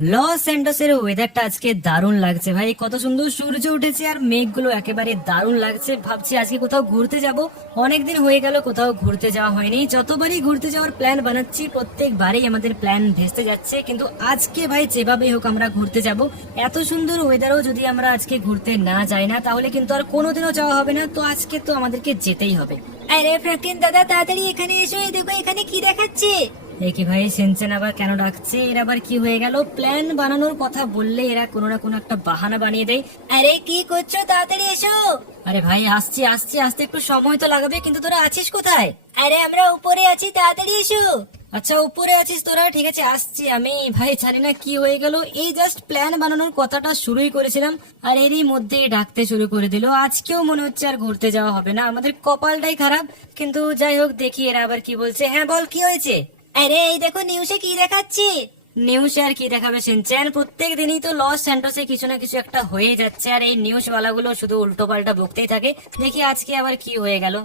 Loss স্যান্টোসের ওয়েদারটা আজকে দারুণ লাগছে ভাই, কত সুন্দর সূর্য উঠেছে আর মেঘগুলো একেবারে দারুণ লাগছে। ভাবছি আজকে কোথাও ঘুরতে যাব, অনেকদিন হয়ে গেল কোথাও ঘুরতে যাওয়া হয়নি। যতবারই ঘুরতে যাওয়ার প্ল্যান বানাচ্ছি প্রত্যেকবারই আমাদের প্ল্যান ভেস্তে যাচ্ছে, কিন্তু আজকে ভাই যেভাবেই হোক আমরা ঘুরতে যাব। এত সুন্দর ওয়েদারও যদি আমরা আজকে ঘুরতে না যাই না তাহলে কিন্তু আর কোনোদিনও যাওয়া হবে না, তো আজকে তো আমাদেরকে যেতেই হবে। আরে ফ্র্যাঙ্কলিন দাদা, তাড়াতাড়ি এখানে এসো। এই দেখো এখানে কি দেখাচ্ছে। এ কি ভাই, সেনচেন আবার কেন ডাকছে? এর আবার কি হয়ে গেল? প্ল্যান বানানোর কথা বললে এরা কোনো না কোনো একটা বাহানা বানিয়ে দেয়। আরে কি করছো, তাড়াতাড়ি এসো। আরে ভাই আসছি আসছি, আসতে একটু সময় তো লাগবে, কিন্তু তোরা আছিস কোথায়? আরে আমরা উপরে আছি, তাড়াতাড়ি এসো। আচ্ছা উপরে আছিস তোরা, ঠিক আছে আসছি আমি। ভাই জানি না কি হয়ে গেল, এই জাস্ট প্ল্যান বানানোর কথাটা শুরুই করেছিলাম আর এরই মধ্যেই ডাকতে শুরু করে দিল। আজকেও মনে হচ্ছে আর ঘুরতে যাওয়া হবে না, আমাদের কপালটাই খারাপ। কিন্তু যাই হোক, দেখি এরা আবার কি বলছে। হ্যাঁ বল, কি হয়েছে? আরে এই দেখো নিউজে কি দেখাচ্ছে। নিউজে আর কি দেখাবে সিনচ্যান? প্রত্যেক দিনই তো লস স্যান্টোসে কিছু না কিছু একটা হয়ে যাচ্ছে আর এই নিউজ ওয়ালাগুলো শুধু উল্টো পাল্টা বকতেই থাকে। দেখি আজকে আবার কি হয়ে গেল।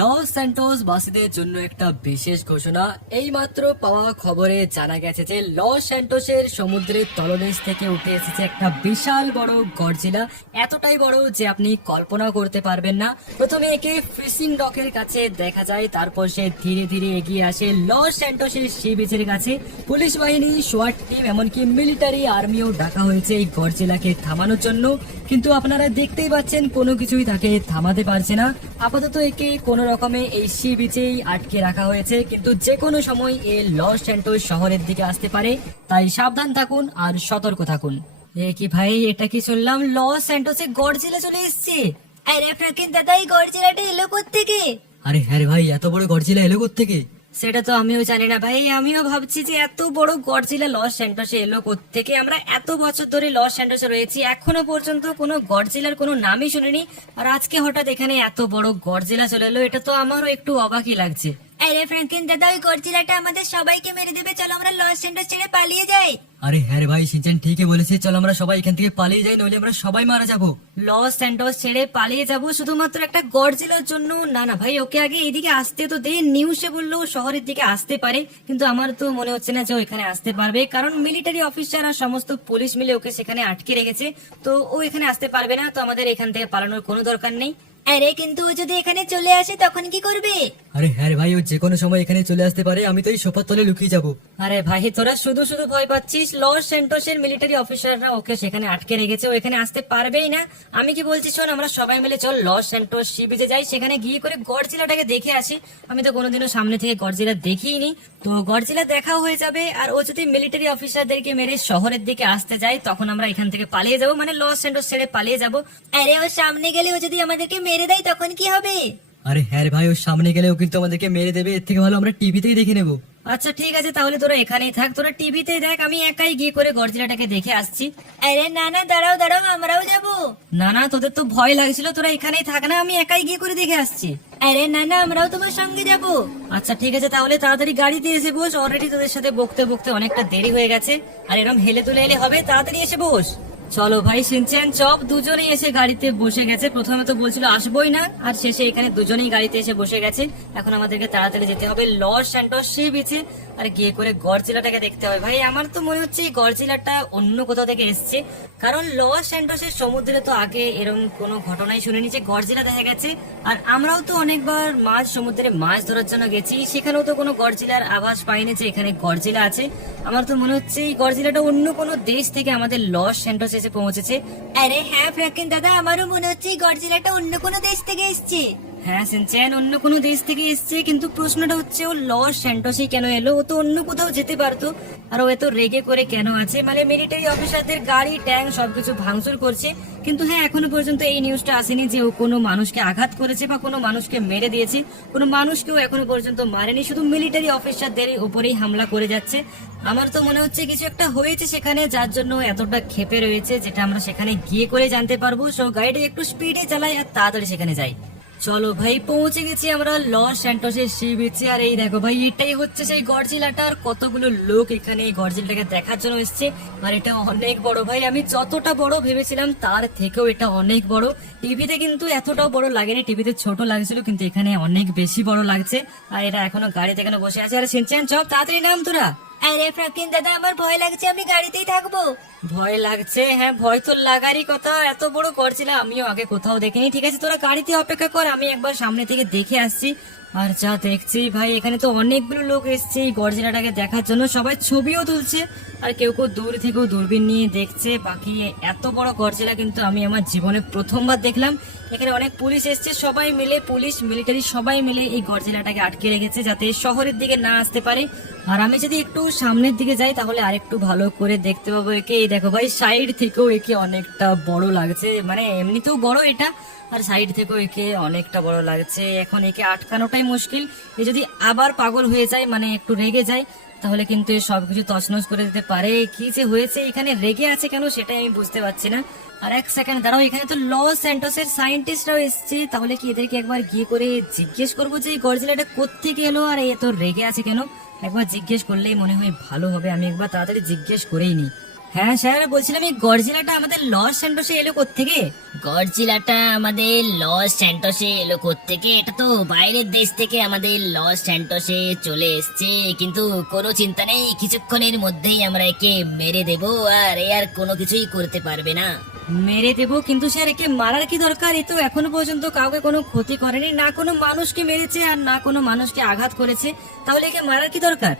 লস স্যান্টোস বাসীদের জন্য একটা বিশেষ ঘোষণা। এই মাত্র পাওয়া খবরে জানা গেছে যে লস স্যান্টোসের সমুদ্রের তলদেশ থেকে উঠে এসেছে একটা বিশাল বড় গডজিলা। এতটাই বড় যে আপনি কল্পনা করতে পারবেন না। প্রথমে একে ফিশিং ডকের কাছে দেখা যায়, তারপর সে ধীরে ধীরে এগিয়ে আসে লস স্যান্টোসের সি বিচের কাছে। পুলিশ বাহিনী, সোয়াট টিম, এমনকি মিলিটারি আর্মিও ডাকা হয়েছে এই গডজিলাকে থামানোর জন্য, কিন্তু আপনারা দেখতেই পাচ্ছেন কোনো কিছুই তাকে থামাতে পারছে না। আপাতত একে কোনো রকমে এই সি বিচেই আটকে রাখা হয়েছে, কিন্তু যে কোনো সময় এ লস স্যান্টোস শহরের দিকে আসতে পারে, তাই সাবধান থাকুন আর সতর্ক থাকুন। এ কি ভাই, এটা কি শুনলাম লস স্যান্টোসে গডজিলা চলে এসেছে? আরে ফ্র্যাঙ্কলিন দাদা, এই গডজিলাটা এলো কোত্থেকে? আরে হ্যাঁ রে ভাই, এত বড় গডজিলা এলো কোত্থেকে? সেটা তো আমিও জানি না ভাই, আমিও ভাবছি যে এত বড় গডজিলা লস স্যান্টোসে এলো কোত্থেকে। আমরা এত বছর ধরে লস স্যান্টোসে রয়েছি, এখনো পর্যন্ত কোনো গডজিলার কোনো নামই শুনিনি, আর আজকে হঠাৎ এখানে এত বড় গডজিলা চলে এলো, এটা তো আমারও একটু অবাকই লাগছে। আরে ফ্র্যাঙ্কলিন দাদা, ওই গডজিলাটা আমাদের সবাইকে মেরে দেবে। চলো আমরা লস স্যান্টোস ছেড়ে পালিয়ে যাই। আরে হ্যাঁ রে ভাই, সিনচান ঠিকই বলেছে, চল আমরা সবাই এখান থেকে পালিয়ে যাই, নইলে আমরা সবাই মারা যাব। লস স্যান্টোস ছেড়ে পালিয়ে যাব শুধুমাত্র একটা গডজিলার জন্য? না না ভাই, ওকে আগে এইদিকে আসতে তো দে। নিউজে বললো ও শহরের দিকে আসতে পারে, কিন্তু আমার তো মনে হচ্ছে না যে ও এখানে আসতে পারবে, কারণ মিলিটারি অফিসার আর সমস্ত পুলিশ মিলে ওকে সেখানে আটকে রেখেছে। তো ও এখানে আসতে পারবে না, তো আমাদের এখান থেকে পালানোর কোনো দরকার নেই। আরে কিন্তু ও যদি এখানে চলে আসে তখন কি করবে? আরে হ্যাঁ রে ভাই, ও যে কোনো সময় এখানে চলে আসতে পারে, আমি তো এই সোফার তলে লুকিয়ে যাব। আরে ভাই তোরা শুধু শুধু ভয় পাচ্ছিস, লস স্যান্টোসের মিলিটারি অফিসাররা ওকে সেখানে আটকে রেখেছে, ও এখানে আসতে পারবেই না। আমি কি বলছি শোন, আমরা সবাই মিলে চল লস স্যান্টোস সি বিচে যাই, সেখানে গিয়ে করে গডজিলাটাকে দেখে আসি। আমি তো কোনোদিনও সামনে থেকে গডজিলা দেখিনি, তো গডজিলা দেখাও হয়ে যাবে। আর ও যদি মিলিটারি অফিসারদেরকে মেরে শহরের দিকে আসতে যায় তখন আমরা এখান থেকে পালিয়ে যাব, মানে লস স্যান্টোস ছেড়ে পালিয়ে যাব। আরে ও সামনে গেলে ও যদি আমাদেরকে মেরে দেয় তখন কি হবে? আরে হ্যাঁ রে ভাই, ওর সামনে গেলে ও কিন্তু আমাদেরকে মেরে দেবে, এর থেকে ভালো আমরা টিভিতেই দেখে নেবো। আচ্ছা ঠিক আছে, তাহলে তোরা এখানেই থাক, তোরা টিভিতে দেখ, আমি একাই গিয়ে করে গডজিলাটাকে দেখে আসছি। আরে না না, দাঁড়াও দাঁড়াও, আমরাও যাব। না না, তোদের তো ভয় লাগছিল, তোরা এখানেই থাক না, আমি একাই গিয়ে করে দেখে আসছি। আরে না না, আমরাও তোমার সঙ্গে যাব। আচ্ছা ঠিক আছে, তাহলে তাড়াতাড়ি গাড়িতে এসে বস, অলরেডি তোদের সাথে বকতে বকতে অনেকটা দেরি হয়ে গেছে, আর এরকম হেলে তুলে এলে হবে, তাড়াতাড়ি এসে বস। চলো ভাই সিনচ্যান, চপ দুজনেই এসে গাড়িতে বসে গেছে। প্রথমে তো বলছিল আসবোই না, আর শেষে এখানে দুজনেই গাড়িতে এসে বসে গেছে। এখন আমাদেরকে তাড়াতাড়ি যেতে হবে লস স্যান্টোস সি বিচে, আর গিয়ে করে গডজিলাটাকে দেখতে হবে। ভাই আমার তো মনে হচ্ছে এই গডজিলাটা অন্য কোথাও থেকে এসছে, কারণ লস স্যান্টোসের সমুদ্রে তো আগে এরকম কোনো ঘটনাই শুনিনি যে গডজিলা দেখা গেছে। আর আমরাও তো অনেকবার মাছ সমুদ্রে মাছ ধরার জন্য গেছি, সেখানেও তো কোনো গডজিলার আভাস পাইনি যে এখানে গডজিলা আছে। আমার তো মনে হচ্ছে এই গডজিলাটা অন্য কোনো দেশ থেকে আমাদের লস স্যান্টোস এসে পৌঁছেছে। আরে হ্যাঁ ফ্র্যাঙ্কলিন দাদা, আমারও মনে হচ্ছে এই গডজিলাটা অন্য কোনো দেশ থেকে এসছে। হ্যাঁ সিনচ্যান, অন্য কোনো দেশ থেকে এসছে, কিন্তু প্রশ্নটা হচ্ছে ও লস স্যান্টোসে কেন এলো? ও তো অন্য কোথাও যেতে পারতো, আর ও এত রেগে করে কেন আছে? মানে মিলিটারি অফিসারদের গাড়ি ট্যাঙ্ক সবকিছু ভাঙচুর করছে, কিন্তু হ্যাঁ এখনো পর্যন্ত এই নিউজটা আসেনি যে ও কোনো মানুষকে আঘাত করেছে বা কোনো মানুষকে মেরে দিয়েছে। কোনো মানুষকেও এখনো পর্যন্ত মারেনি, শুধু মিলিটারি অফিসারদের উপরেই হামলা করে যাচ্ছে। আমার তো মনে হচ্ছে কিছু একটা হয়েছে সেখানে, যার জন্য এতটা ক্ষেপে রয়েছে, যেটা আমরা সেখানে গিয়ে করে জানতে পারবো। সো গাড়িটা একটু স্পিডে চালাই আর তাড়াতাড়ি সেখানে যাই। চলো ভাই, পৌঁছে গেছি আমরা লস স্যান্টোসের সি বিচে। আর এই দেখো ভাই, এটাই হচ্ছে সেই গডজিলাটা, আর কতগুলো লোক এখানে এই গডজিলাটাকে দেখার জন্য এসেছে। আর এটা অনেক বড় ভাই, আমি যতটা বড় ভেবেছিলাম তার থেকেও এটা অনেক বড়। টিভিতে কিন্তু এতটাও বড় লাগেনি, টিভিতে ছোট লাগছিল, কিন্তু এখানে অনেক বেশি বড় লাগছে। আর এটা এখনো গাড়িতে এখানে বসে আছে। আর সিনচ্যান চপ, তাড়াতাড়ি নাম তোরা। আরে ফ্রাঙ্কলিন দাদা, আমার ভয় লাগছে, আমি গাড়িতেই থাকবো। ভয় লাগছে? হ্যাঁ, ভয় তো লাগারই কথা, এত বড় গডজিলা আমিও আগে কোথাও দেখিনি। ঠিক আছে, তোরা গাড়িতে অপেক্ষা কর, আমি একবার সামনে থেকে দেখে আসছি। আর যা দেখছি ভাই, এখানে তো অনেকগুলো লোক এসছে এই গডজিলাটাকে দেখার জন্য, সবাই ছবিও তুলছে আর কেউ কেউ দূর থেকেও দূরবীন নিয়ে দেখছে। বাকি এত বড় গডজিলা কিন্তু আমি আমার জীবনে প্রথমবার দেখলাম। এখানে অনেক পুলিশ এসছে, সবাই মিলে, পুলিশ মিলিটারি সবাই মিলে এই গডজিলাটাকে আটকে রেখেছে যাতে শহরের দিকে না আসতে পারে। আর আমি যদি একটু সামনের দিকে যাই তাহলে আরেকটু ভালো করে দেখতে পাবো একে। এই দেখো ভাই, সাইড থেকেও একে অনেকটা বড় লাগছে, মানে এমনিতেও বড় এটা, আর সাইড থেকেও একে অনেকটা বড় লাগছে। এখন একে আটকানোটাই মুশকিল। এ যদি আবার পাগল হয়ে যায়, মানে একটু রেগে যায়, তাহলে কিন্তু এ সবকিছু তছনছ করে দিতে পারে। কি যে হয়েছে, এখানে রেগে আছে কেন সেটাই আমি বুঝতে পারছি না। আর এক সেকেন্ড দাঁড়াও, এখানে তো লস স্যান্টোসের সায়েন্টিস্টরাও এসছে, তাহলে কি এদেরকে একবার গিয়ে করে জিজ্ঞেস করবো যে এই গডজিলাটা কোত্থেকে এলো আর এ তো রেগে আছে কেন। একবার জিজ্ঞেস করলেই মনে হয় ভালো হবে, আমি একবার তাড়াতাড়ি জিজ্ঞেস করেই নি। হ্যাঁ স্যার, বলছিলাম এই গডজিলাটা আমাদের লস স্যান্টোসে এলো কোত্থেকে? গডজিলাটা আমাদের লস স্যান্টোসে এলো কোত্থেকে? এটা তো বাইরের দেশ থেকে আমাদের লস স্যান্টোসে চলে এসছে, কিন্তু কোনো চিন্তা নেই, কিছুক্ষণের মধ্যেই আমরা একে মেরে দেব, আর এ আর কোনো কিছুই করতে পারবে না। মেরে দেবো? কিন্তু স্যার একে মারার কি দরকার? এ তো এখনো পর্যন্ত কাউকে কোনো ক্ষতি করেনি, না কোনো মানুষকে মেরেছে আর না কোনো মানুষকে আঘাত করেছে, তাহলে একে মারার কি দরকার?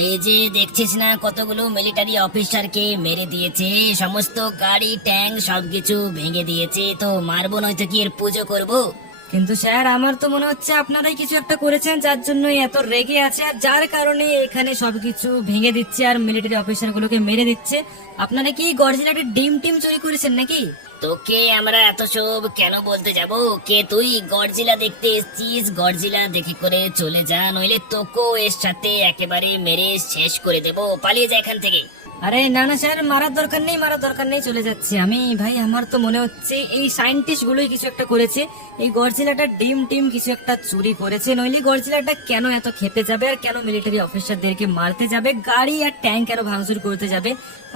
এই যে দেখছিস না, কতগুলো মিলিটারি অফিসারকে মেরে দিয়েছে, সমস্ত গাড়ি ট্যাঙ্ক সবকিছু ভেঙে দিয়েছে, তো মারবো নয়তো কি এর পুজো করবো? কিন্তু স্যার আমার তো মনে হচ্ছে আপনারাই কিছু একটা করেছেন যার জন্য এত রেগে আছে, আর যার কারণে এখানে সবকিছু ভেঙে দিচ্ছে আর মিলিটারি অফিসার গুলোকে মেরে দিচ্ছে। আপনারা কি গডজিলাটের ডিম টিম চুরি করেছেন নাকি? তোকে আমরা এত সব কেন বলতে যাব? কে তুই? গডজিলা দেখতে এসছিস, গডজিলা দেখে করে চলে যা, নইলে তোকেও এর সাথে একেবারে মেরে শেষ করে দেবো, পালিয়ে যা এখান থেকে। আরে না না স্যার, মারার দরকার নেই, মারার দরকার নেই, চলে যাচ্ছি আমি। ভাই আমার তো মনে হচ্ছে এই সায়েন্টিস্ট গুলোই কিছু একটা করেছে, এই গডজিলাটার ডিম টিম কিছু একটা চুরি করেছে, নইলে গডজিলাটা কেন এত খেপে যাবে আর কেন মিলিটারি অফিসারদেরকে মারতে যাবে, গাড়ি আর ট্যাঙ্ক কেন ভাঙচুর করতে যাবে?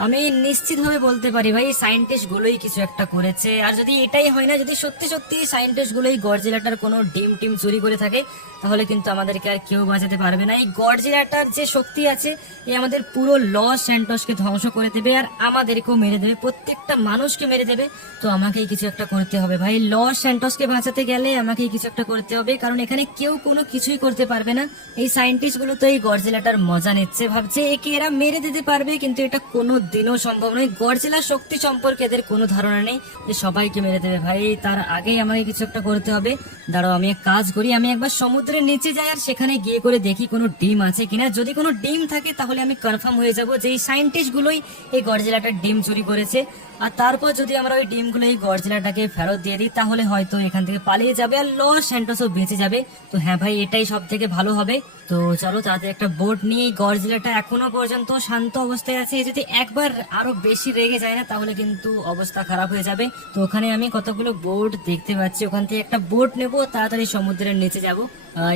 আমি নিশ্চিত ভাবে বলতে পারি ভাই এই সায়েন্টিস্ট গুলোই কিছু একটা করেছে। আর যদি এটাই হয় না, যদি সত্যি সত্যি সায়েন্টিস্ট গুলোই গডজিলাটার কোনো ডিম টিম চুরি করে থাকে, তাহলে কিন্তু আমাদেরকে আর কেউ বাঁচাতে পারবে না। এই গডজিলাটার যে শক্তি আছে, এ আমাদের পুরো লস স্যান্টোসকে ধ্বংস করে দেবে আর আমাদেরকেও মেরে দেবে, প্রত্যেকটা মানুষকে মেরে দেবে। তো আমাকেই কিছু একটা করতে হবে ভাই, লস স্যান্টোসকে বাঁচাতে গেলে আমাকেই কিছু একটা করতে হবে, কারণ এখানে কেউ কোনো কিছুই করতে পারবে না। এই সায়েন্টিস্ট গুলো তো এই গডজিলাটার মজা নিচ্ছে, ভাবছে একে এরা মেরে দিতে পারবে, কিন্তু এটা কোনো দিনও সম্ভব নয়। গডজিলার শক্তি সম্পর্কে এদের কোনো ধারণা নেই যে সবাইকে মেরে দেবে ভাই। তার আগেই আমাকে কিছু একটা করতে হবে। দাঁড়াও, আমি এক কাজ করি, আমি একবার সমুদ্রের নিচে যাই আর সেখানে গিয়ে করে দেখি কোনো ডিম আছে কিনা। যদি কোনো ডিম থাকে তাহলে আমি কনফার্ম হয়ে যাব যে এই সায়েন্টিস্ট গুলোই এই গডজিলাটার ডিম চুরি করেছে। আর তারপর যদি আমরা ওই ডিমগুলো এই গডজিলাটাকে ফেরত দিয়ে দিই, তাহলে হয়তো এখান থেকে পালিয়ে যাবে আর লস স্যান্টোসও বেঁচে যাবে। তো হ্যাঁ ভাই, এটাই সব থেকে ভালো হবে। তো চলো তাদের একটা বোট নিয়ে, গডজিলাটা এখনো পর্যন্ত শান্ত অবস্থায় আছে, যদি একবার আরো বেশি রেগে যায় না তাহলে কিন্তু অবস্থা খারাপ হয়ে যাবে। তো ওখানে আমি কতগুলো বোট দেখতে পাচ্ছি, ওখান থেকে একটা বোট নেবো, তাড়াতাড়ি সমুদ্রের নিচে যাবো।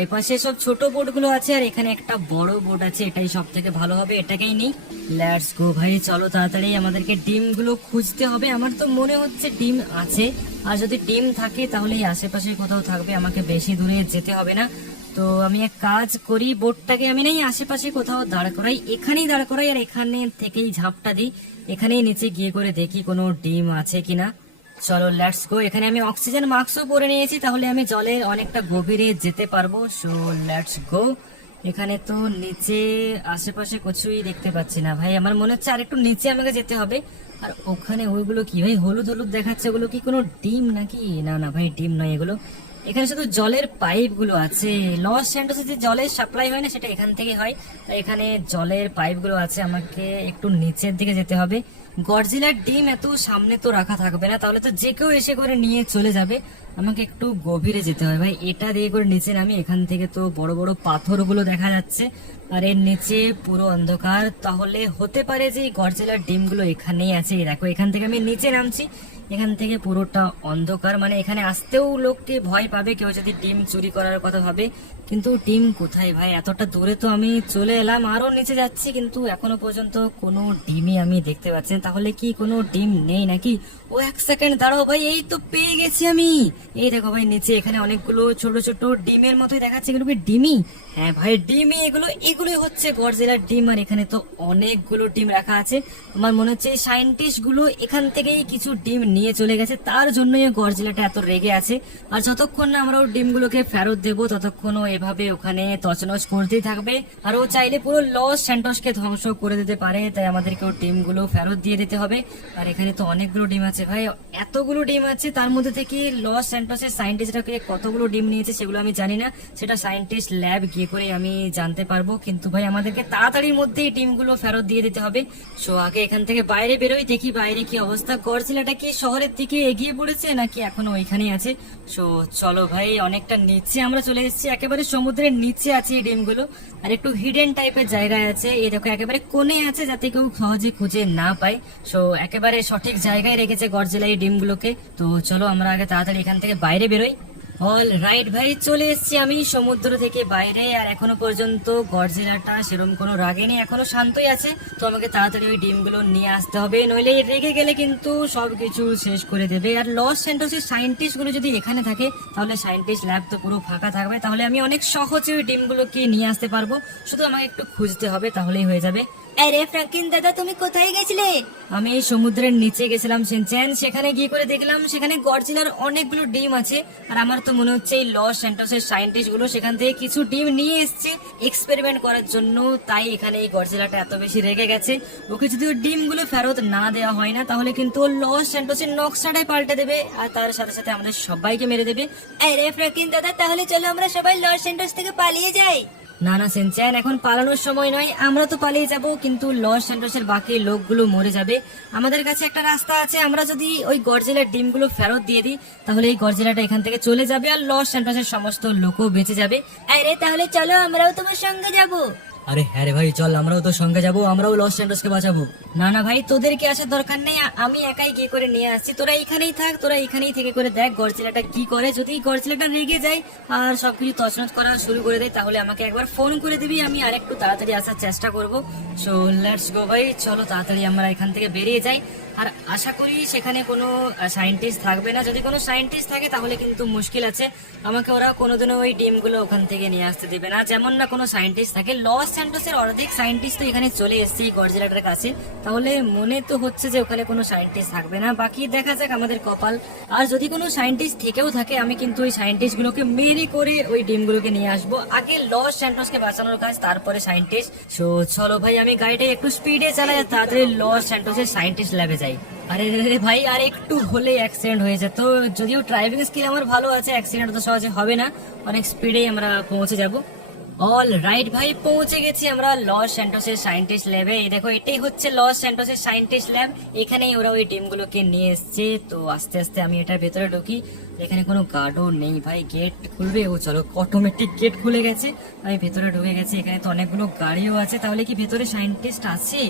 এপাশে সব ছোট বোট গুলো আছে আর এখানে একটা বড় বোট আছে, এটাই সব থেকে ভালো হবে, এটাকেই নেই। লেটস গো ভাই, চলো তাড়াতাড়ি, আমাদেরকে ডিম গুলো খুঁজতে হবে। আমার তো মনে হচ্ছে ডিম আছে, আর যদি ডিম থাকে তাহলে এই আশেপাশে কোথাও থাকবে, আমাকে বেশি দূরে যেতে হবে না। তো আমি এক কাজ করি, বোটটাকে আমি নেই আশেপাশে কোথাও দাঁড় করাই, এখানেই দাঁড় করাই আর এখানে থেকেই ঝাঁপটা দিই, এখানেই নিচে গিয়ে করে দেখি কোনো ডিম আছে কিনা। চলো লেটস গো, এখানে আমি অক্সিজেন মাস্কও পরে নিয়েছি, তাহলে আমি জলের অনেকটা গভীরে যেতে পারবো। So let's go. এখানে তো নিচে আশেপাশে কিছুই দেখতে পাচ্ছি না ভাই, আমার মনে হচ্ছে আর একটু নিচে আমাকে যেতে হবে। আর ওখানে ওইগুলো কি ভাই, হলুদ হলুদ দেখাচ্ছে, ওগুলো কি কোনো ডিম নাকি? না না ভাই, ডিম নয় এগুলো, এখানে শুধু জলের পাইপ গুলো আছে। লস স্যান্টোসে যে জলের সাপ্লাই হয় না, সেটা এখান থেকে হয়, তাই এখানে জলের পাইপ গুলো আছে, আমাকে একটু নিচের দিকে যেতে হবে। গডজিলার ডিম এত সামনে তো রাখা থাকবে না, তাহলে তো যে কেউ এসে করে নিয়ে চলে যাবে, আমাকে একটু গভীরে যেতে হবে ভাই। এটা দিয়ে করে নিচে নামি, এখান থেকে তো বড় বড় পাথর গুলো দেখা যাচ্ছে আর এর নিচে পুরো অন্ধকার, তাহলে হতে পারে যে এই গডজিলার ডিম গুলো এখানেই আছে। এই দেখো, এখান থেকে আমি নিচে নামছি, এখান থেকে পুরোটা অন্ধকার, মানে এখানে আসতেও লোককে ভয় পাবে কেউ যদি ডিম চুরি করার কথা ভাবে। কিন্তু ডিম কোথায় ভাই, এতটা দূরে তো আমি চলে এলাম, আরো নিচে যাচ্ছি, কিন্তু এখনো পর্যন্ত কোনো ডিমই আমি দেখতে পাচ্ছি না। তাহলে কি কোনো ডিম নেই নাকি? ও এক সেকেন্ড দাঁড়াও ভাই, এই তো পেয়ে গেছি আমি। এই দেখো ভাই নিচে এখানে অনেকগুলো ছোট ছোট ডিমের মতোই দেখাচ্ছে, এগুলো কি ডিমই? হ্যাঁ ভাই ডিমই, এগুলোই হচ্ছে গডজিলার ডিম। আর এখানে তো অনেকগুলো ডিম রাখা আছে। আমার মনে হচ্ছে এই সায়েন্টিস্ট গুলো এখান থেকেই কিছু ডিম নিয়ে চলে গেছে, তার জন্যই গডজিলাটা এত রেগে আছে। আর যতক্ষণ না আমরা ওর ডিমগুলোকে ফেরত দেবো ততক্ষণ ও এভাবে ওখানে তছনছ করতেই থাকবে। আর ও চাইলে পুরো লস স্যান্টোসকে ধ্বংস করে দিতে পারে, তাই আমাদেরকে ওর ডিমগুলো ফেরত দিয়ে দিতে হবে। আর এখানে তো অনেকগুলো ডিম আছে ভাই, এতগুলো ডিম আছে, তার মধ্যে থেকে লস স্যান্টোসের সায়েন্টিস্টরা কতগুলো ডিম নিয়েছে সেগুলো আমি জানি না, সেটা সায়েন্টিস্ট ল্যাব গিয়ে করে আমি জানতে পারবো। কিন্তু ভাই আমাদেরকে তাড়াতাড়ির মধ্যেই ডিমগুলো ফেরত দিয়ে দিতে হবে। সো আগে এখান থেকে বাইরে বেরোই, দেখি বাইরে কি অবস্থা। গডজিলাটা কি শহরের দিকে এগিয়ে পড়েছে নাকি এখনো ওইখানেই আছে? সো চলো ভাই, অনেকটা নিচে আমরা চলে এসেছি, একেবারে সমুদ্রের নিচে আছে এই ডিমগুলো। আর একটু হিডেন টাইপের জায়গায় আছে, এই দেখো একেবারে কোণে আছে যাতে কেউ সহজে খুঁজে না পায়। সো একেবারে সঠিক জায়গায় রেখেছে গডজিলা এই ডিমগুলোকে। তো চলো আমরা আগে তাড়াতাড়ি এখান থেকে বাইরে বেরোই। অল রাইট ভাই, চলে এসেছি আমি সমুদ্র থেকে বাইরে। আর এখনো পর্যন্ত গডজিলাটা সেরকম কোনো রাগেনি, এখনো শান্তই আছে। তো আমাকে তাড়াতাড়ি ওই ডিমগুলো নিয়ে আসতে হবে, নইলে রেগে গেলে কিন্তু সবকিছু শেষ করে দেবে। আর লস স্যান্টোসের সায়েন্টিস্ট গুলো যদি এখানে থাকে তাহলে সায়েন্টিস্ট ল্যাব তো পুরো ফাঁকা থাকবে, তাহলে আমি অনেক সহজে ওই ডিমগুলোকে নিয়ে আসতে পারবো। শুধু আমাকে একটু খুঁজতে হবে, তাহলেই হয়ে যাবে। আরে ফ্রাঙ্কিন দাদা, তুমি কোথায় গেছিলে? আমি এই সমুদ্রের নিচে গেছিলাম শিনচ্যান, সেখানে গিয়ে করে দেখলাম সেখানে গডজিলার অনেকগুলো ডিম আছে। আর আমার তো মনে হচ্ছে এই লস স্যান্টোসের সায়েন্টিস্ট গুলো সেখান থেকে কিছু ডিম নিয়ে এসছে এক্সপেরিমেন্ট করার জন্য, তাই এখানে এই গডজিলাটা এত বেশি রেগে গেছে। ওকে যদি ওই ডিমগুলো ফেরত না দেওয়া হয় না তাহলে কিন্তু ও লস স্যান্টোসের নকশাটাই পাল্টে দেবে, আর তার সাথে সাথে আমাদের সবাইকে মেরে দেবে। আরে ফ্রাঙ্কিন দাদা, তাহলে চলো আমরা সবাই লস স্যান্টোস থেকে পালিয়ে যাই। না না শিনচ্যান, এখন পালানোর সময় নয়, আমরা তো পালিয়ে যাব কিন্তু লস স্যান্টোসের বাকি লোকগুলো মরে যাবে। আমাদের কাছে একটা রাস্তা আছে, আমরা যদি ওই গডজিলার ডিমগুলো ফেরত দিয়ে দিই তাহলে এই গডজিলাটা এখান থেকে চলে যাবে আর লস স্যান্টোসের সমস্ত লোকও বেঁচে যাবে। আরে তাহলে চলো আমরাও তোমার সঙ্গে যাবো। আরে হ্যাঁ রে ভাই, চল আমরাও তো সঙ্গে যাবো, আমরাও লস স্যান্টোসকে বাঁচাবো। না না ভাই, তোদেরকে আসার দরকার নেই, আমি একাই গিয়ে করে নিয়ে আসছি। তোরা এখানেই থাক, তোরা এখানেই থেকে করে দেখ গডজিলাটা কি করে। যদি গডজিলাটা রেগে যায় আর সবকিছু তছনছ করা শুরু করে দেয় তাহলে আমাকে একবার ফোন করে দিবি, আমি আর একটু তাড়াতাড়ি আসার চেষ্টা করব। সো লেটস গো ভাই, চলো তাড়াতাড়ি আমরা এখান থেকে বেরিয়ে যাই। আর আশা করি সেখানে কোনো সায়েন্টিস্ট থাকবে না, যদি কোনো সায়েন্টিস্ট থাকে তাহলে কিন্তু মুশকিল আছে, আমাকে ওরা কোনোদিনও ওই ডিমগুলো ওখান থেকে নিয়ে আসতে দেবে না, যেমন না কোনো সায়েন্টিস্ট থাকে। লস স্যান্টোসের অর্ধেক সায়েন্টিস্ট তো এখানে চলে এসছে এই গডজিলাটার কাছে, তাহলে মনে তো হচ্ছে যে ওখানে কোনো সায়েন্টিস্ট থাকবে না, বাকি দেখা যাক আমাদের কপাল। আর যদি কোনো সায়েন্টিস্ট থেকেও থাকে আমি কিন্তু ওই সায়েন্টিস্ট গুলোকে মেরে করে ওই ডিমগুলোকে নিয়ে আসবো। আগে লস স্যান্টোসকে বাঁচানোর কাজ, তারপরে সায়েন্টিস্ট। সো চলো ভাই, আমি গাড়িটা একটু স্পিডে চালাই আর তাড়াতাড়ি লস স্যান্টোসের সায়েন্টিস্ট ল্যাবে যাই। আরে রে ভাই, আর একটু হলে অ্যাক্সিডেন্ট হয়ে যেত, যদিও ড্রাইভিং স্কিল আমার ভালো আছে, অ্যাক্সিডেন্ট তো সহজে হবে না, অনেক স্পিডেই আমরা পৌঁছে যাব। অল রাইট ভাই, পৌঁছে গেছি আমরা লস স্যান্টোসের সায়েন্টিস্ট ল্যাবে। এই দেখো এটাই হচ্ছে লস স্যান্টোসের সায়েন্টিস্ট ল্যাব, এখানেই ওরা ওই ডিমগুলোকে নিয়ে এসছে। তো আস্তে আস্তে আমি এটার ভেতরে ঢুকি, এখানে কোনো গার্ডও নেই ভাই, গেট খুলবে? ও চলো, অটোমেটিক গেট খুলে গেছে, আমি ভেতরে ঢুকে গেছি। এখানে তো অনেকগুলো গাড়িও আছে, তাহলে কি ভেতরে সায়েন্টিস্ট আছে?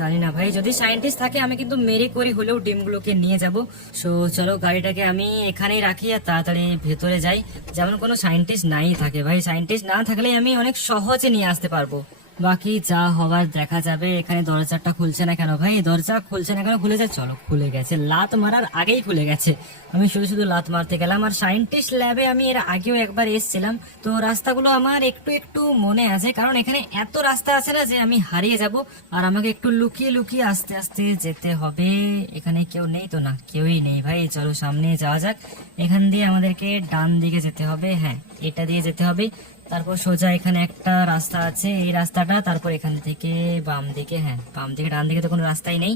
জানি না ভাই, যদি সায়েন্টিস্ট থাকে আমি কিন্তু মেরে করে হলেও ডিমগুলোকে নিয়ে যাব। সো চলো গাড়িটাকে আমি এখানেই রাখি আর তাড়াতাড়ি ভেতরে যাই, যেমন কোনো সায়েন্টিস্ট নাই থাকে ভাই, সায়েন্টিস্ট না থাকলে আমি অনেক সহজে নিয়ে আসতে পারবো। বাকি যা হওয়ার দেখা যাবে। এখানে দরজাটা খুলছে না কেন ভাই? দরজা খুলছে না কেন? খুলে যায়, চলো খুলে গেছে, লাত মারার আগেই খুলে গেছে, আমি শুধু শুধু লাত মারতে গেলাম। আর সায়েন্টিস্ট ল্যাবে আমি এর আগেও একবার এসেছিলাম, তো রাস্তাগুলো আমার একটু একটু মনে আছে, কারণ এখানে এত রাস্তা আছে না যে আমি হারিয়ে যাব। আর আমাকে একটু লুকিয়ে লুকিয়ে আস্তে আস্তে যেতে হবে। এখানে কেউ নেই তো? না, কেউই নেই ভাই, চলো সামনে যাওয়া যাক। এখান দিয়ে আমাদেরকে ডান দিকে যেতে হবে, হ্যাঁ এটা দিয়ে যেতে হবে। তারপর সোজা এখানে একটা রাস্তা আছে, এই রাস্তাটা, তারপর এখান থেকে বাম দিকে, হ্যাঁ বাম দিকে, ডান দিকে তো কোনো রাস্তাই নেই।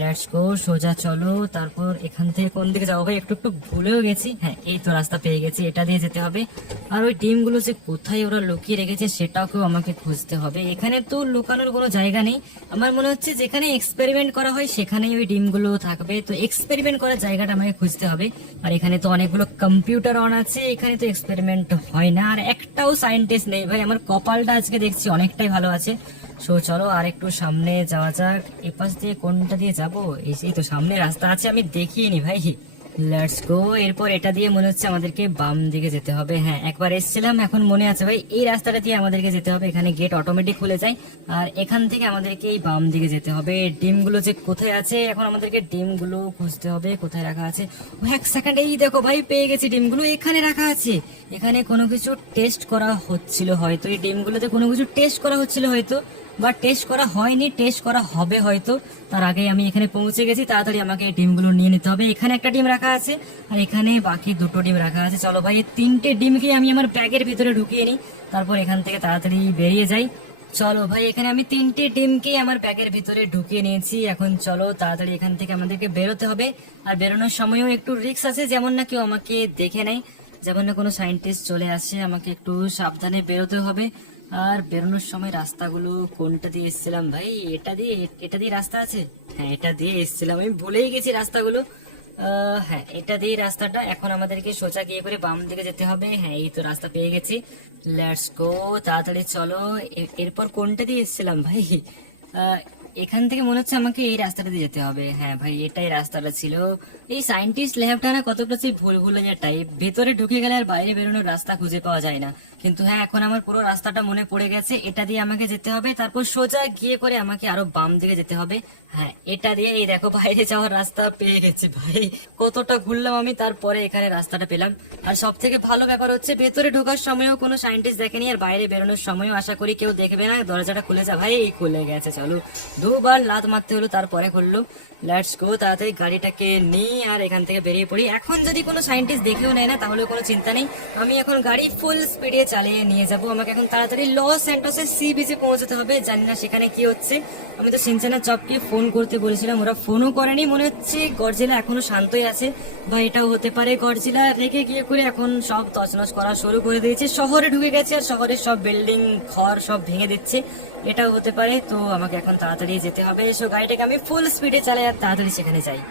লেটস গো, সোজা চলো। তারপর এখান থেকে কোন দিকে যাবো ভাই? একটু একটু ভুলেও গেছি, হ্যাঁ এই তো রাস্তা পেয়ে গেছি, এটা দিয়ে যেতে হবে। আর ওই ডিমগুলো যে কোথায় ওরা লুকিয়ে রেখেছে সেটাকেও আমাকে খুঁজতে হবে। এখানে তো লুকানোর কোনো জায়গা নেই, আমার মনে হচ্ছে যেখানে এক্সপেরিমেন্ট করা হয় সেখানেই ওই ডিমগুলো থাকবে, তো এক্সপেরিমেন্ট করার জায়গাটা আমাকে খুঁজতে হবে। আর এখানে তো অনেকগুলো কম্পিউটার অন আছে, এখানে তো এক্সপেরিমেন্ট হয় না, আর একটাও সায়েন্টিস্ট নেই ভাই। আমার কপালটা আজকে দেখছি অনেকটাই ভালো আছে। সো চলো আর একটু সামনে যাওয়া যাক। এপাশ দিয়ে কোনটা দিয়ে যাবো? এই তো সামনে রাস্তা আছে, আমি দেখিনি ভাই। Let's go. এরপর এটা দিয়ে মনে হচ্ছে আমাদেরকে বাম দিকে যেতে হবে। হ্যাঁ, একবার এসেছিলাম, এখন মনে আছে ভাই, এই রাস্তাটা দিয়ে আমাদেরকে যেতে হবে। এখানে গেট অটোমেটিক খুলে যায়, আর এখান থেকে আমাদেরকে এই বাম দিকে যেতে হবে। ডিমগুলো যে কোথায় আছে, এখন আমাদেরকে ডিমগুলো খুঁজতে হবে কোথায় রাখা আছে। ও এক সেকেন্ড, এই দেখো ভাই, পেয়ে গেছি ডিমগুলো, এখানে রাখা আছে। এখানে কোনো কিছু টেস্ট করা হচ্ছিল হয়তো, এই ডিমগুলোতে কোনো কিছু টেস্ট করা হচ্ছিল হয়তো, বা টেস্ট করা হয়নি, টেস্ট করা হবে হয়তো। তার আগে আমি এখানে পৌঁছে গেছি, তাড়াতাড়ি আমাকে এই ডিমগুলো নিয়ে নিতে হবে। এখানে একটা ডিম রাখা আছে, আর এখানে বাকি দুটো ডিম রাখা আছে। চলো ভাই, এই 3টে ডিমকে আমি আমার ব্যাগের ভিতরে ঢুকিয়ে নিই, তারপর এখান থেকে তাড়াতাড়ি বেরিয়ে যাই। চলো ভাই, এখানে আমি 3টে ডিমকে আমার ব্যাগের ভিতরে ঢুকিয়ে নিয়েছি। এখন চলো তাড়াতাড়ি এখান থেকে আমাদেরকে বেরোতে হবে। আর বেরোনোর সময়ও একটু রিস্ক আছে, যেমন না কেউ আমাকে দেখে নেয়, যেমন না কোনো সায়েন্টিস্ট চলে আসে, আমাকে একটু সাবধানে বেরোতে হবে। আর বেরোনোর সময় রাস্তাগুলো কোনটা দিয়ে এসেছিলাম ভাই, এটা দিয়ে রাস্তা আছে। হ্যাঁ, এটা দিয়ে এসেছিলাম, আমি ভুলেই গেছি রাস্তাগুলো। হ্যাঁ, এটা দিয়ে রাস্তাটা। এখন আমাদেরকে সোজা গিয়ে করে বাম দিকে যেতে হবে। হ্যাঁ, এই তো রাস্তা পেয়ে গেছি। লেটস গো, তাড়াতাড়ি চলো। এরপর কোনটা দিয়ে এসেছিলাম ভাই? এখান থেকে মনে হচ্ছে আমাকে এই রাস্তাটা দিয়ে যেতে হবে। হ্যাঁ ভাই, এটাই রাস্তাটা ছিল। এই সায়েন্টিস্ট ল্যাবটা না কতটা সেই ভুল ভুলাইয়া টাইপ, ভেতরে ঢুকে গেলে আর বাইরে বেরোনোর রাস্তা খুঁজে পাওয়া যায় না। কিন্তু হ্যাঁ, এখন আমার পুরো রাস্তাটা মনে পড়ে গেছে। এটা দিয়ে আমাকে যেতে হবে, তারপর সোজা গিয়ে করে আমাকে আরো বাম দিকে যেতে হবে। হ্যাঁ, এটা দিয়ে এই দেখো বাইরে যাওয়ার রাস্তা পেয়ে গেছি ভাই। কতটা ঘুরলাম আমি, তারপরে এখানে রাস্তাটা পেলাম। আর সব থেকে ভালো ব্যাপার হচ্ছে, ভেতরে ঢোকার সময়ও কোনো সায়েন্টিস্ট দেখেনি, আর বাইরে বেরোনোর সময়ও আশা করি কেউ দেখবে না। দরজাটা খুলে যা ভাই, খুলে গেছে। চলো, দুবার লাত মারতে হলো, তারপরে খুললো। লেটস গো, তাড়াতাড়ি গাড়িটাকে নিই আর এখান থেকে বেরিয়ে পড়ি। এখন যদি কোনো সায়েন্টিস্ট দেখেও নেয় না, তাহলে কোনো চিন্তা নেই, আমি এখন গাড়ি ফুল স্পিডে চালিয়ে নিয়ে যাব। আমাকে এখন তাড়াতাড়ি লস স্যান্টোসের সি বিচে পৌঁছতে হবে। জানি না সেখানে কি হচ্ছে। আমি তো সিনচানের চপকে ফোন করতে বলেছিলাম, ওরা ফোনও করেনি। মনে হচ্ছে গডজিলা এখনো শান্তই আছে, বা এটাও হতে পারে গডজিলা রেখে গিয়ে করে এখন সব তছনছ করা শুরু করে দিয়েছে, শহরে ঢুকে গেছে, আর শহরের সব বিল্ডিং ঘর সব ভেঙে দিচ্ছে। এটাও হতে পারে। তো আমাকে এখন তাড়াতাড়ি যেতে হবে। এসো, গাড়িটাকে আমি ফুল স্পিডে চালাই আর তাড়াতাড়ি সেখানে যাই।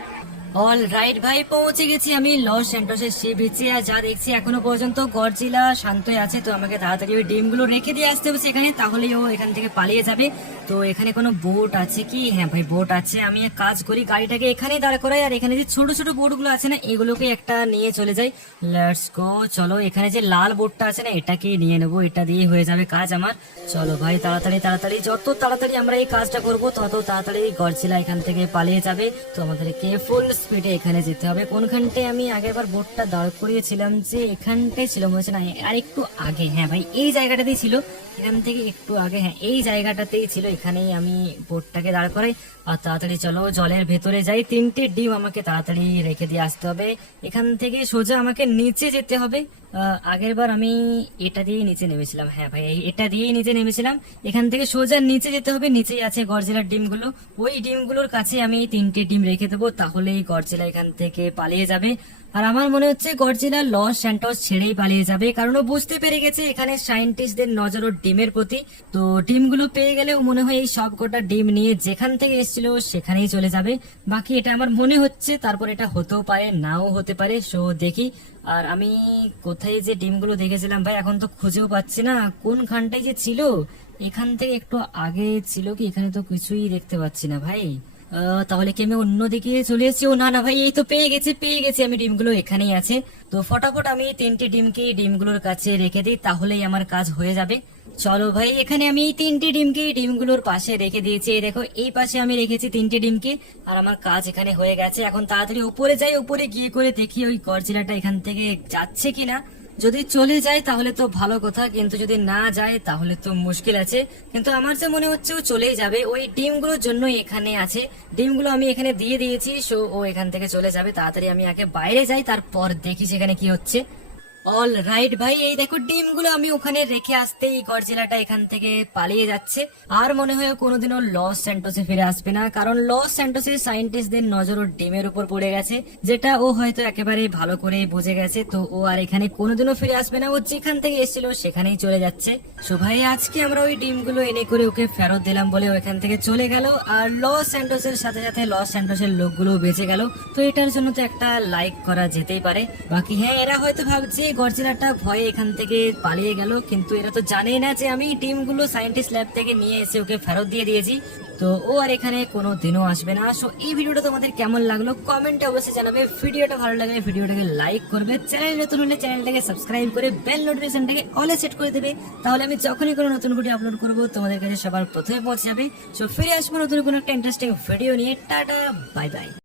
অল রাইট ভাই, পৌঁছে গেছি আমি লস স্যান্টোসের সি বিচে। আর যা দেখছি এখনো পর্যন্ত গডজিলা শান্তই আছে। তো আমাকে তাড়াতাড়ি ওই ডিমগুলো রেখে দিয়ে আসতে হবে সেখানে, তাহলেই ও এখান থেকে পালিয়ে যাবে। তো এখানে কোনো বোট আছে কি? হ্যাঁ ভাই, বোট আছে। আমি এক কাজ করি, গাড়িটাকে এখানে দাঁড় করাই, আর এখানে যে ছোট ছোট বোট গুলো আছে না, এগুলোকে একটা নিয়ে চলে যাই। Let's go. চলো, এখানে যে লাল বোটটা আছে না, এটাকে নিয়ে নেবো, এটা দিয়ে হয়ে যাবে কাজ আমার। চলো ভাই, তাড়াতাড়ি তাড়াতাড়ি, যত তাড়াতাড়ি আমরা এই কাজটা করবো তত তাড়াতাড়ি গডজিলা এখান থেকে পালিয়ে যাবে। তো আমাদেরকে ফুল স্পিডে এখানে যেতে হবে। কোনখানটায় আমি আগেরবার বোটটা দাঁড় করিয়েছিলাম, যে এখানটাই ছিল মনে হচ্ছে, না আর একটু আগে। হ্যাঁ ভাই, এই জায়গাটাতেই ছিল, এখান থেকে একটু আগে। হ্যাঁ, এই জায়গাটাতেই ছিল, এখানেই আমি বোটটাকে দাঁড় করাই। আর তাড়াতাড়ি চলো জলের ভেতরে যাই। 3টে ডিম আমাকে তাড়াতাড়ি রেখে দিয়ে আসতে হবে। এখান থেকে সোজা আমাকে নিচে যেতে হবে। আগের বার আমি এটা দিয়েই নিচে নেমেছিলাম। হ্যাঁ ভাই, এটা দিয়েই নিচে নেমেছিলাম। এখান থেকে সোজা নিচে যেতে হবে। নিচেই আছে গডজিলার ডিমগুলো, ওই ডিমগুলোর কাছে আমি 3টে ডিম রেখে দেবো, তাহলেই গডজিলা এখান থেকে পালিয়ে যাবে। আর আমার মনে হচ্ছে গডজিলা লস স্যান্টোস ছেড়েই পালিয়ে যাবে, কারণ ও বুঝতে পেরে গেছে এখানে সায়েন্টিস্টদের নজর ওর ডিমের প্রতি। তো ডিমগুলো পেয়ে গেলেও মনে হয় এই সব কটা ডিম নিয়ে যেখান থেকে এসেছিল সেখানেই চলে যাবে। বাকি এটা আমার মনে হচ্ছে, তারপর এটা হতেও পারে নাও হতে পারে। সো দেখি। আর আমি কোথায় যে ডিমগুলো দেখেছিলাম ভাই, এখন তো খুঁজেও পাচ্ছি না কোনখানটায় যে ছিল। এখান থেকে একটু আগে ছিল কি? এখানে তো কিছুই দেখতে পাচ্ছি না ভাই। তাহলে কি আমি অন্যদিকে চলে এসেছি? ও না না ভাই, এই তো পেয়ে গেছি আমি, ডিমগুলো এখানেই আছে। তো ফটাফট আমি 3টে ডিমকে ডিমগুলোর কাছে রেখে দিই, তাহলেই আমার কাজ হয়ে যাবে। চলো ভাই, এখানে আমি 3টে ডিমকে ডিমগুলোর পাশে রেখে দিয়েছি। এই দেখো, এই পাশে আমি রেখেছি 3টে ডিমকে, আর আমার কাজ এখানে হয়ে গেছে। এখন তাড়াতাড়ি উপরে যাই, উপরে গিয়ে করে দেখি ওই গডজিলাটা এখান থেকে যাচ্ছে কিনা। যদি চলে যায় তাহলে তো ভালো কথা, কিন্তু যদি না যায় তাহলে তো মুশকিল আছে। কিন্তু আমার যে মনে হচ্ছে ও চলেই যাবে, ওই ডিমগুলোর জন্য এখানে আছে। ডিমগুলো আমি এখানে দিয়ে দিয়েছি, সো ও এখান থেকে চলে যাবে। তাড়াতাড়ি আমি আগে বাইরে যাই, তারপর দেখি সেখানে কি হচ্ছে। অল রাইট ভাই, এই দেখো ডিমগুলো আমি ওখানে রেখে আসতেই গডজিলাটা এখান থেকে পালিয়ে যাচ্ছে। আর মনে হয় কোনোদিনও লস স্যান্টোসে ফিরে আসবে না, কারণ লস স্যান্টোসের সায়েন্টিস্টদের নজর ওর ডিমের উপর পড়ে গেছে, যেটা ও হয়তো একেবারে ভালো করে বুঝে গেছে। তো ও আর এখানে কোনোদিনও ফিরে আসবে না, ও যেখান থেকে এসেছিল সেখানেই চলে যাচ্ছে। সো ভাই, আজকে আমরা ওই ডিমগুলো এনে করে ওকে ফেরত দিলাম বলে ও এখান থেকে চলে গেল, আর লস স্যান্টোসের সাথে সাথে লস স্যান্টোসের লোকগুলো বেঁচে গেল। তো এটার জন্য তো একটা লাইক করা যেতেই পারে। বাকি হ্যাঁ, এরা হয়তো ভাবছে এই গডজিলাটা ভয়ে এখান থেকে পালিয়ে গেল, কিন্তু এরা তো জানেই না যে আমি টিমগুলো সায়েন্টিস্ট ল্যাব থেকে নিয়ে এসে ওকে ফেরত দিয়ে দিয়েছি। তো ও আর এখানে কোনো দিনও আসবে না। সো এই ভিডিওটা তোমাদের কেমন লাগলো কমেন্টে অবশ্যই জানাবে। ভিডিওটা ভালো লাগলে ভিডিওটাকে লাইক করবে, চ্যানেল নতুন হলে চ্যানেলটাকে সাবস্ক্রাইব করে বেল নোটিফিকেশনটাকে অলে সেট করে দেবে, তাহলে আমি যখনই কোনো নতুন ভিডিও আপলোড করবো তোমাদের কাছে সবার প্রথমে পৌঁছে যাবে। সো ফিরে আসবো নতুন কোনো একটা ইন্টারেস্টিং ভিডিও নিয়ে। Tata, bye bye.